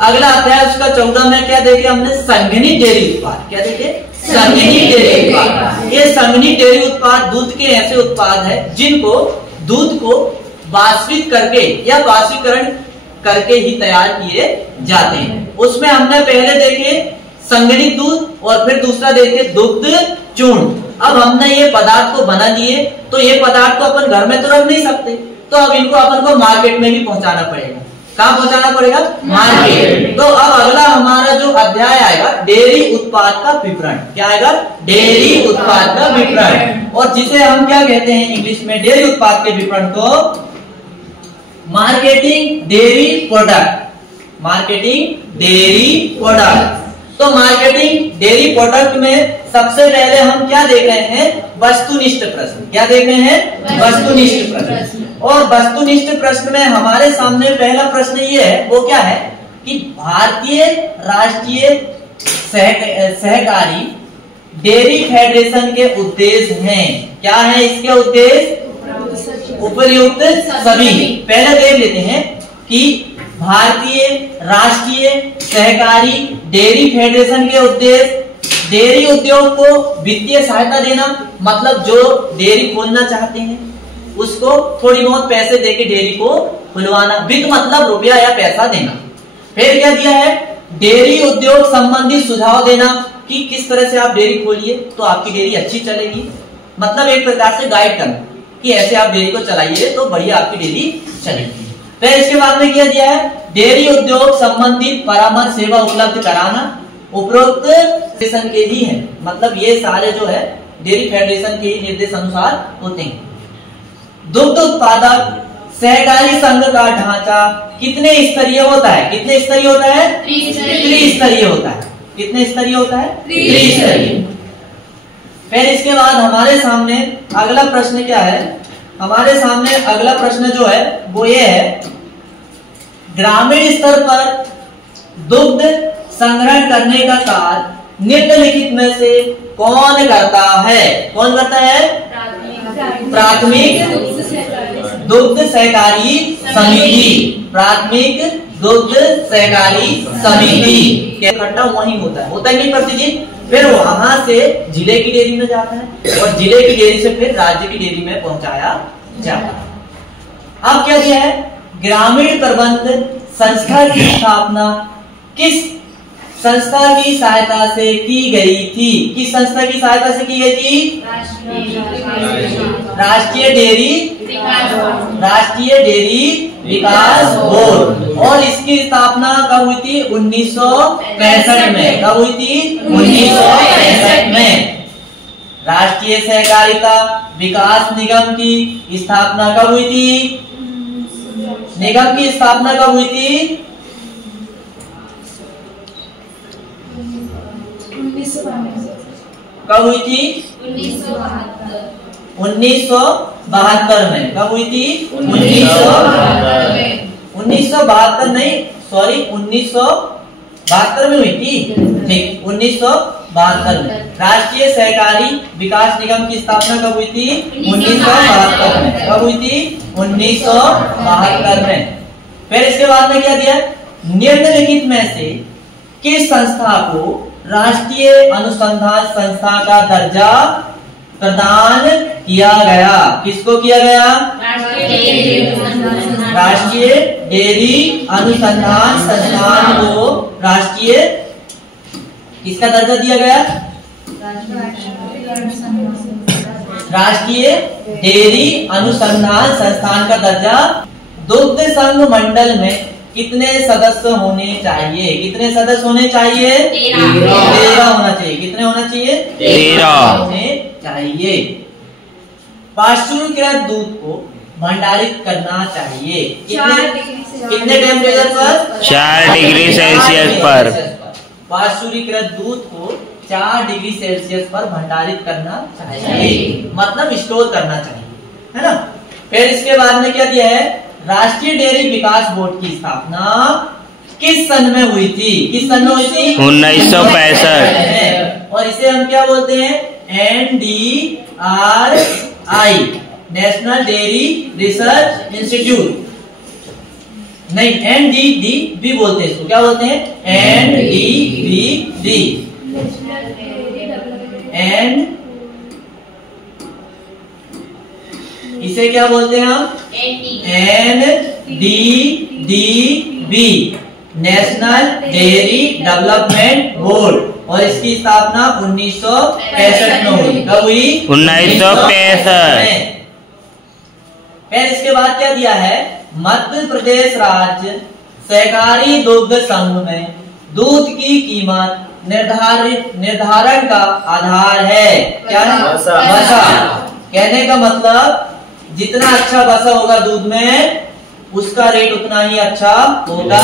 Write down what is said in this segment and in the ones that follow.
अगला अध्याय उसका 14 में क्या देखे हमने, संघनित डेयरी उत्पाद। क्या देखे, संघनित डेयरी उत्पाद। ये संघनित डेयरी उत्पाद दूध के ऐसे उत्पाद है जिनको दूध को वाष्पित करके या वाष्पीकरण करके ही तैयार किए जाते हैं। उसमें हमने पहले देखे संघनित दूध और फिर दूसरा देखे दुग्ध चूर्ण। अब हमने ये पदार्थ को बना लिए, तो ये पदार्थ को अपन घर में तो रख नहीं सकते, तो अब इनको अपन को मार्केट में भी पहुंचाना पड़ेगा। कहाँ पहुंचाना पड़ेगा, मार्केट। तो अब अगला हमारा जो अध्याय आएगा डेयरी उत्पाद का विपणन। क्या आएगा, डेयरी उत्पाद का विपणन। और जिसे हम क्या कहते हैं इंग्लिश में, डेयरी उत्पाद के विपणन को marketing dairy product, marketing dairy product. तो मार्केटिंग डेयरी प्रोडक्ट में सबसे पहले हम क्या देख रहे हैं, वस्तुनिष्ठ प्रश्न। क्या देख रहे हैं, वस्तुनिष्ठ प्रश्न। और वस्तुनिष्ठ प्रश्न में हमारे सामने पहला प्रश्न ये है, वो क्या है कि भारतीय राष्ट्रीय सहकारी डेयरी फेडरेशन के उद्देश्य हैं। क्या है इसके उद्देश्य, उपयुक्त सभी। पहले देख लेते हैं कि भारतीय राष्ट्रीय सहकारी डेयरी फेडरेशन के उद्देश्य, डेयरी उद्योग को वित्तीय सहायता देना, मतलब जो डेयरी खोलना चाहते हैं उसको थोड़ी बहुत पैसे देके डेयरी को खुलवाना। वित्त मतलब रुपया या पैसा देना। फिर क्या दिया है, डेयरी उद्योग संबंधी सुझाव देना कि किस तरह से आप डेयरी खोलिए तो आपकी डेयरी अच्छी चलेगी, मतलब एक प्रकार से गाइड करना कि ऐसे आप डेयरी को चलाइए तो बढ़िया आपकी डेयरी चलेगी। फिर इसके बाद में क्या दिया है, डेयरी उद्योग संबंधित परामर्श सेवा उपलब्ध कराना। उपरोक्त फेडरेशन के ही है, मतलब ये सारे जो है डेयरी फेडरेशन के ही निर्देश अनुसार होते हैं। दुग्ध उत्पादक सहकारी संघ का ढांचा कितने स्तरीय होता है, कितने स्तरीय होता है, त्रिस्तरीय होता है। कितने स्तरीय होता है, त्रिस्तरीय। फिर इसके बाद हमारे सामने अगला प्रश्न क्या है, हमारे सामने अगला प्रश्न जो है वो ये है, ग्रामीण स्तर पर दुग्ध संग्रहण करने का कार्य निम्नलिखित में से कौन करता है। कौन करता है, प्राथमिक दुग्ध सहकारी समिति। प्राथमिक दुग्ध सहकारी समिति के इकट्ठा वही होता है नहीं प्रतिदिन, फिर वहां से जिले की डेयरी में जाता है और जिले की डेयरी से फिर राज्य की डेयरी में पहुंचाया जाता है। अब क्या दिया है, ग्रामीण प्रबंध संस्था की स्थापना किस संस्था की सहायता से की गई थी। किस संस्था की सहायता से की गई थी, राष्ट्रीय डेयरी विकास बोर्ड। और इसकी स्थापना कब हुई थी, 1965 में। कब हुई थी, 1965 में। राष्ट्रीय सहकारिता विकास निगम की स्थापना कब हुई थी, निगम की स्थापना कब हुई थी, 1972 कब हुई थी, 1972 में। कब हुई थी, 1972 नहीं, सॉरी 1972 में हुई थी, ठीक, 1972 में। राष्ट्रीय सहकारी विकास निगम की स्थापना कब हुई थी, 1972 में। कब हुई थी, 1972 में। फिर इसके बाद में क्या दिया, निम्नलिखित में से किस संस्था को राष्ट्रीय अनुसंधान संस्था का दर्जा प्रदान किया गया। किसको किया गया, राष्ट्रीय डेयरी अनुसंधान संस्थान को राष्ट्रीय किसका दर्जा दिया गया, राष्ट्रीय डेयरी अनुसंधान संस्थान का दर्जा। दुग्ध संघ मंडल में कितने सदस्य होने चाहिए, कितने सदस्य होने चाहिए, 13 होना चाहिए। कितने होना चाहिए, 13 होने चाहिए। पाश्चुरीकृत दूध को भंडारित करना चाहिए कितने टेम्परेचर पर, 4 डिग्री सेल्सियस पर। पाश्चुरीकृत दूध को 4 डिग्री सेल्सियस पर भंडारित करना चाहिए, मतलब स्टोर करना चाहिए, है ना। फिर इसके बाद में क्या दिया है, राष्ट्रीय डेयरी विकास बोर्ड की स्थापना किस सन में हुई थी, किस सन में हुई थी, 1965। और इसे हम क्या बोलते हैं, NDRI, national dairy research institute. नहीं, NDDB बोलते हैं इसको। क्या बोलते हैं? NDDB। एंड इसे क्या बोलते हैं हम? NDDB, national dairy development board. और इसकी स्थापना 1965 में हुई। कब हुई? 1965। फिर इसके बाद क्या दिया है? मध्य प्रदेश राज्य सहकारी दुग्ध संघ में दूध की कीमत निर्धारण का आधार है क्या है? वसा। कहने का मतलब जितना अच्छा वसा होगा दूध में, उसका रेट उतना ही अच्छा होता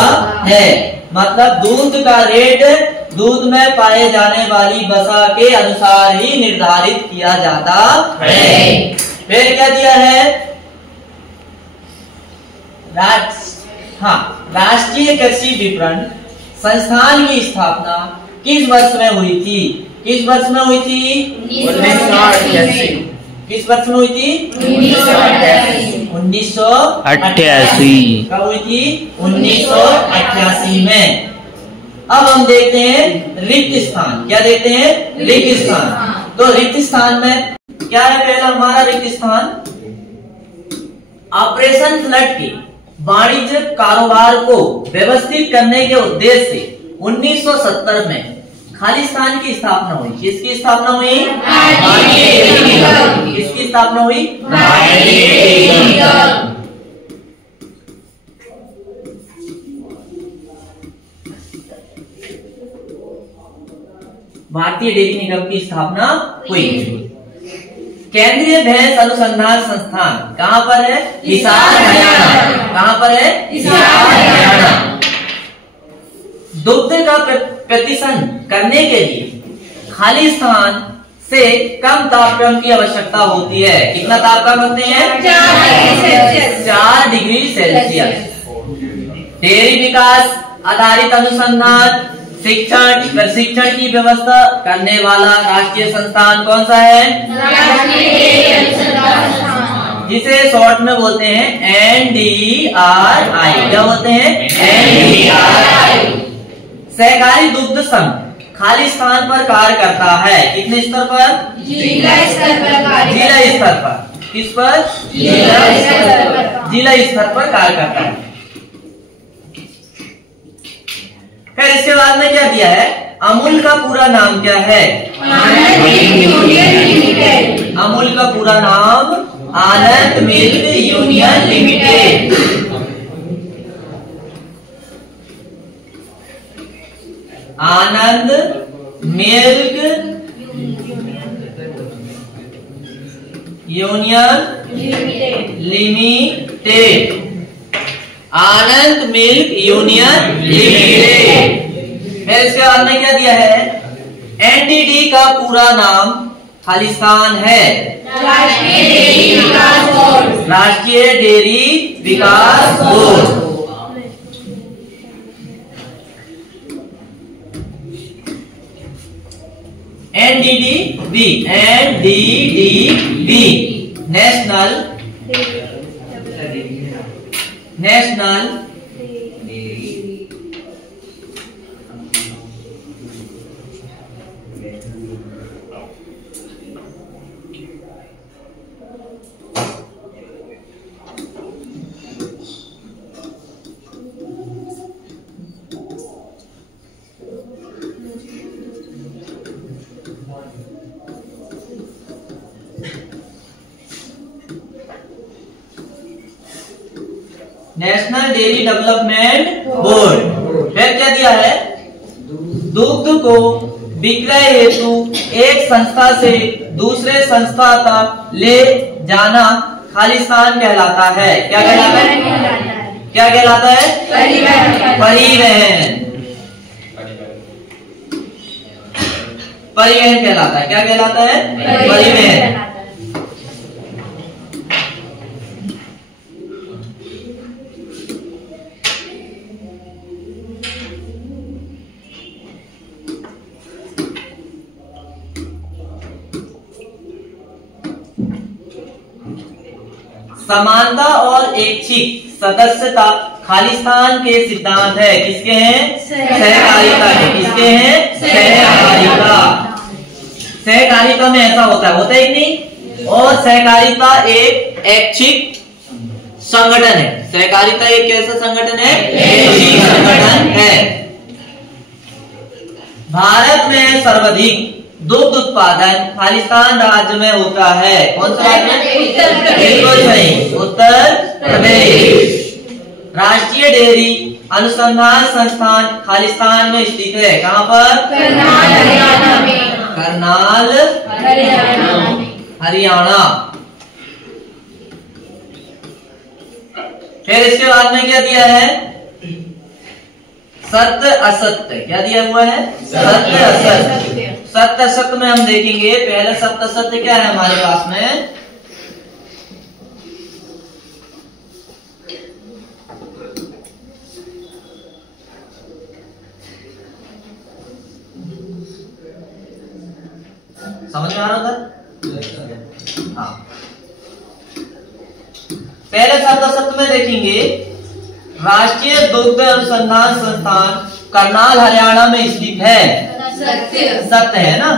है। मतलब दूध का रेट दूध में पाए जाने वाली वसा के अनुसार ही निर्धारित किया जाता है। फिर क्या दिया है? राष्ट्रीय कृषि विपणन संस्थान की स्थापना किस वर्ष में हुई थी? किस वर्ष में हुई थी? 1988। किस वर्ष में हुई थी? 1988। कब हुई थी? 1988 में। अब हम देखते हैं रिक्त स्थान। क्या देखते हैं? रिक्त स्थान। तो रिक्त स्थान में क्या है? पहला हमारा रिक्त स्थान ऑपरेशन फ्लड के वाणिज्य कारोबार को व्यवस्थित करने के उद्देश्य से 1970 में खाली स्थान की स्थापना हुई। किसकी स्थापना हुई? किसकी स्थापना हुई? भारतीय डेयरी निगम की स्थापना हुई। केंद्रीय भैंस अनुसंधान संस्थान कहाँ पर है? हिसार, हरियाणा। कहाँ पर है? हिसार, हरियाणा। दुग्ध का प्रतिशत करने के लिए खाली स्थान से कम तापक्रम की आवश्यकता होती है। कितना तापक्रम होते हैं? 4 डिग्री सेल्सियस। डेयरी विकास आधारित अनुसंधान शिक्षण प्रशिक्षण की व्यवस्था करने वाला राष्ट्रीय संस्थान कौन सा है? जिसे शॉर्ट में बोलते हैं NDRI। क्या बोलते हैं? NDRI। सहकारी दुग्ध संघ खाली स्थान पर कार्य करता है। कितने स्तर पर? जिला स्तर पर। किस पर? जिला स्तर पर कार्य करता है। फिर इसके बाद में क्या दिया है? अमूल का पूरा नाम क्या है? अमूल का पूरा नाम आनंद मिल्क यूनियन लिमिटेड। आनंद मिल्क यूनियन लिमिटेड। आनंद मिल्क यूनियन लिमिटेड। फिर इसके बाद में क्या दिया है? NDD का पूरा नाम खालिस्तान है राष्ट्रीय डेयरी विकास board. NDDB national national dairy development board. फिर क्या दिया है? दुग्ध को विक्रय हेतु एक संस्था से दूसरे संस्था तक ले जाना खालिस्तान कहलाता है। क्या कहलाता है? क्या कहलाता है? परिवहन। परिवहन कहलाता है। क्या कहलाता है? परिवहन। समानता और ऐच्छिक सदस्यता खालिस्तान के सिद्धांत है। किसके हैं? सहकारिता के। किसके हैं? सहकारिता। सहकारिता में ऐसा होता है कि नहीं? और सहकारिता एक ऐच्छिक संगठन है। सहकारिता एक कैसा संगठन है? ऐच्छिक संगठन है। भारत में सर्वाधिक दुग्ध उत्पादन खालिस्तान राज्य में होता है। कौन सा राज्य? बिल्कुल सही, उत्तर प्रदेश। राष्ट्रीय डेयरी अनुसंधान संस्थान खालिस्तान में स्थित है। कहाँ पर? करनाल हरियाणा। फिर इसके बाद में क्या दिया है? सत्य असत्य। क्या दिया हुआ है? सत्य असत्य। सत्य असत्य में हम देखेंगे। पहले सत्य असत्य क्या है हमारे पास में? समझ में आ रहा था? हाँ, पहले सत्य असत्य में देखेंगे। राष्ट्रीय दुग्ध अनुसंधान संस्थान करनाल हरियाणा में स्थित है। सत्य है ना।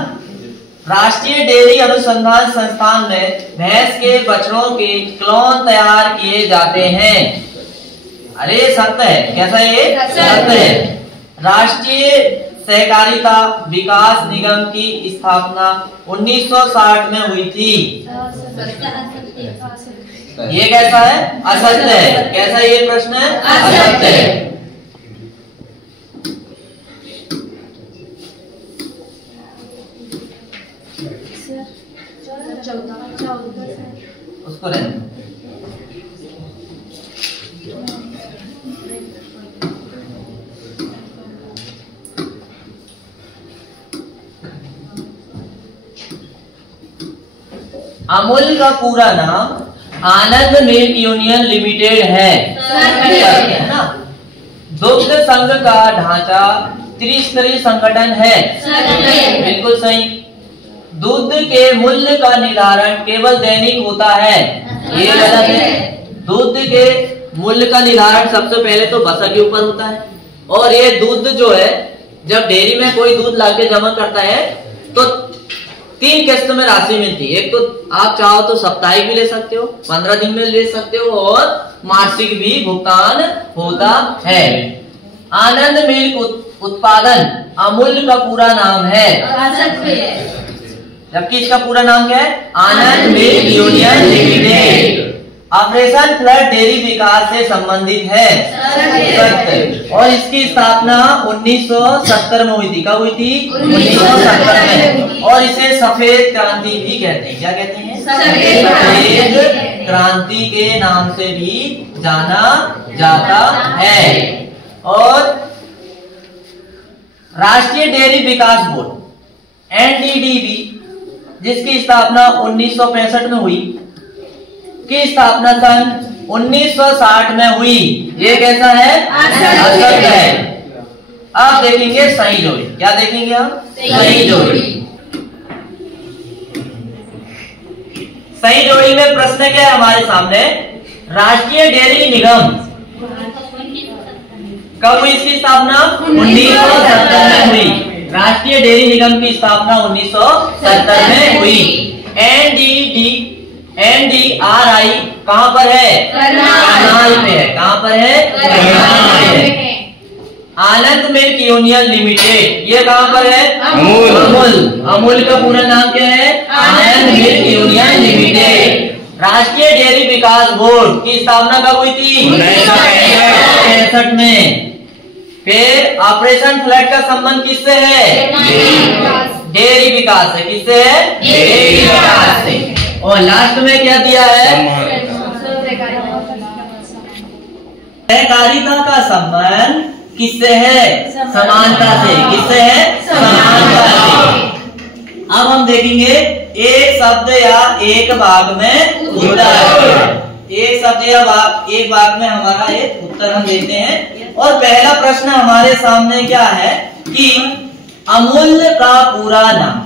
राष्ट्रीय डेयरी अनुसंधान संस्थान में भैंस के बछड़ों के क्लोन तैयार किए जाते हैं। अरे सत्य है। कैसा ये? सत्य है। राष्ट्रीय सहकारिता विकास निगम की स्थापना 1960 में हुई थी। ये कैसा है? असत्य है। कैसा ये प्रश्न है? असत्य है। उसको रहने दो। अमूल का पूरा नाम आनंद मिल्क यूनियन लिमिटेड है ना। दुग्ध संघ का ढांचा त्रिस्तरीय संगठन है। बिल्कुल सही। दूध के मूल्य का निर्धारण केवल दैनिक होता है। ये गलत है। दूध के मूल्य का निर्धारण सबसे पहले तो बसा के ऊपर होता है। और ये दूध जो है, जब डेयरी में कोई दूध लाके जमा करता है तो 3 किस्त में राशि मिलती है। एक तो आप चाहो तो साप्ताहिक भी ले सकते हो, 15 दिन में ले सकते हो, और मासिक भी भुगतान होता है। आनंद मिल्क उत्पादन अमूल का पूरा नाम है, जबकि इसका पूरा नाम क्या है? Anand milk union limited. Operation flood dairy विकास से संबंधित है। सत्य। और इसकी स्थापना 1970 में हुई थी। कब हुई थी? 1970 में। और इसे सफेद क्रांति भी कहते हैं। क्या कहते हैं? सफेद क्रांति के नाम से भी जाना जाता है। और राष्ट्रीय डेयरी विकास बोर्ड NDDB, जिसकी स्थापना 1965 में हुई, की स्थापना सन 1960 में हुई। ये कैसा है? असत्य है। अब देखेंगे सही जोड़ी। क्या देखेंगे हम? सही जोड़ी। सही जोड़ी में प्रश्न क्या है हमारे सामने? राष्ट्रीय डेयरी निगम कब हुई इसकी स्थापना? 1970 में हुई। राष्ट्रीय डेयरी निगम की स्थापना 1970 में हुई। NDRI कहाँ पर है? करनाल पे है। कहाँ पर है? करनाल पे है। आनंद मिल्क यूनियन लिमिटेड, ये कहाँ पर है? अमूल। अमूल का पूरा नाम क्या है? Anand milk union limited. राष्ट्रीय डेयरी विकास बोर्ड की स्थापना कब हुई थी? 1965 में। फिर ऑपरेशन फ्लड का संबंध किससे है? डेयरी विकास से। किससे है? डेयरी विकास से। और लास्ट में क्या दिया है? सहकारिता का संबंध किससे है? समानता से। किससे है? समानता से। अब हम देखेंगे एक शब्द या एक भाग में उत्तर। एक शब्द या एक भाग में हमारा एक उत्तर हम देते हैं। और पहला प्रश्न हमारे सामने क्या है कि अमूल का पूरा नाम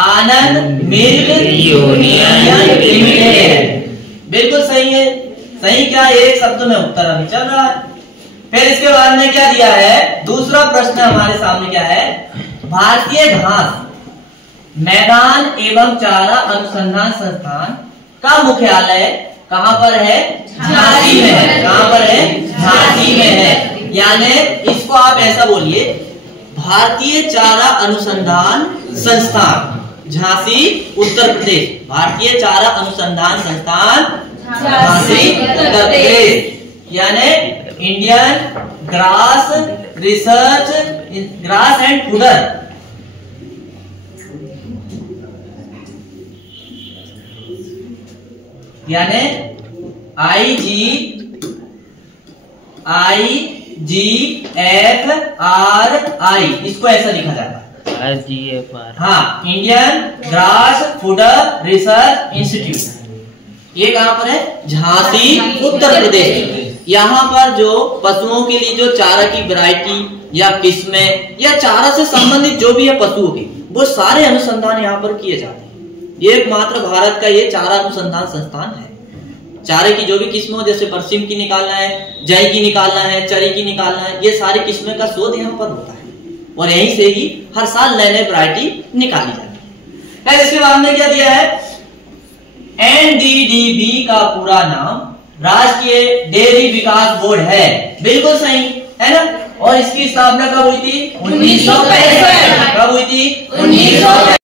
आनंद मिल्क यूनियन लिमिटेड। बिल्कुल सही है। सही क्या? एक शब्द में उत्तर अभी चल रहा है। फिर इसके बाद में क्या दिया है, दूसरा प्रश्न हमारे सामने क्या है, भारतीय घास मैदान एवं चारा अनुसंधान संस्थान का मुख्यालय कहां पर है, झांसी में है। कहां पर है, झांसी में है। यानी इसको आप ऐसा बोलिए, भारतीय चारा अनुसंधान संस्थान झांसी उत्तर प्रदेश। भारतीय चारा अनुसंधान संस्थान झांसी उत्तर प्रदेश। यानी Indian grass research, grass and fodder, यानी IGFRI, इसको ऐसा लिखा जाता है IGFR। हाँ, Indian grass fodder research institute. ये कहां पर है, झांसी उत्तर प्रदेश। यहाँ पर जो पशुओं के लिए जो चारा की वैरायटी या किस्में या चारा से संबंधित जो भी है पशुओं के, वो सारे अनुसंधान यहाँ पर किए जाते हैं। ये एकमात्र भारत का ये चारा अनुसंधान संस्थान है। चारे की जो भी किस्में हो, जैसे बरसीम की निकालना है, जई की निकालना है, चरी की निकालना है, ये सारी किस्में का शोध यहाँ पर होता है और यहीं से ही हर साल नए नए वैरायटी निकाली जाती है। इसके बाद में क्या दिया है, NDDB का पूरा नाम राष्ट्रीय डेयरी विकास बोर्ड है। बिल्कुल सही है ना। और इसकी स्थापना कब हुई थी, 1965। कब हुई थी, 1965।